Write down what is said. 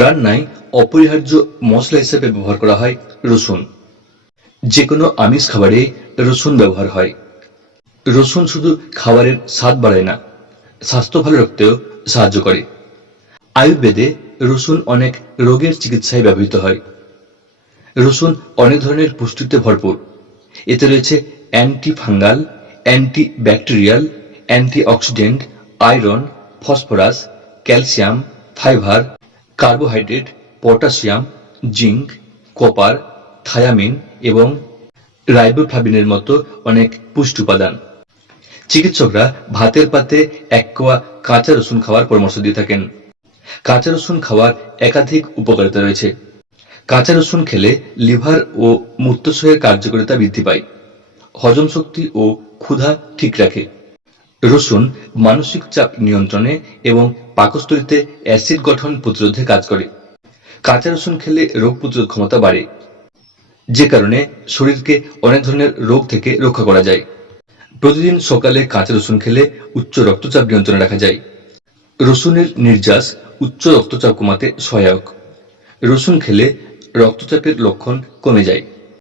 রান্নায় অপরিহার্য মশলা হিসেবে ব্যবহার করা হয় রসুন। যে কোনো আমিষ খাবারে রসুন ব্যবহার হয়। রসুন শুধু খাবারের স্বাদ বাড়ায় না, স্বাস্থ্য ভালো রাখতেও সাহায্য করে। আয়ুর্বেদে রসুন অনেক রোগের চিকিৎসায় ব্যবহৃত হয়। রসুন অনেক ধরনের পুষ্টিতে ভরপুর। এতে রয়েছে anti-fungal, anti-bacterial, antioxidant, iron, phosphorus, calcium, fibre, carbohydrate, potassium, zinc, copper, thymine এবং রাইবোফ্লাভিনের মতো অনেক পুষ্টি উপাদান। চিকিৎসকরা ভাতের পাতে 1 কোয়া কাঁচা রসুন খাওয়ার পরামর্শ দিয়ে থাকেন। কাঁচা রসুন খাওয়ার একাধিক উপকারিতা রয়েছে। কাঁচা রসুন খেলে লিভার ও মূত্রাশয়ের কার্যকারিতা বৃদ্ধি পায়, হজম শক্তি ও ক্ষুধা ঠিক রাখে। রসুন মানসিক চাপ নিয়ন্ত্রণে এবং পাকস্থলীতে অ্যাসিড গঠন প্রতিরোধে কাজ করে। কাঁচা রসুন খেলে রোগ প্রতিরোধ ক্ষমতা বাড়ে, যে কারণে শরীরকে অনেক ধরনের রোগ থেকে রক্ষা করা যায়। প্রতিদিন সকালে কাঁচা রসুন খেলে উচ্চ রক্তচাপ নিয়ন্ত্রণে রাখা যায়। রসুনের নির্যাস উচ্চ রক্তচাপ কমাতে সহায়ক। রসুন খেলে রক্তচাপের লক্ষণ কমে যায়।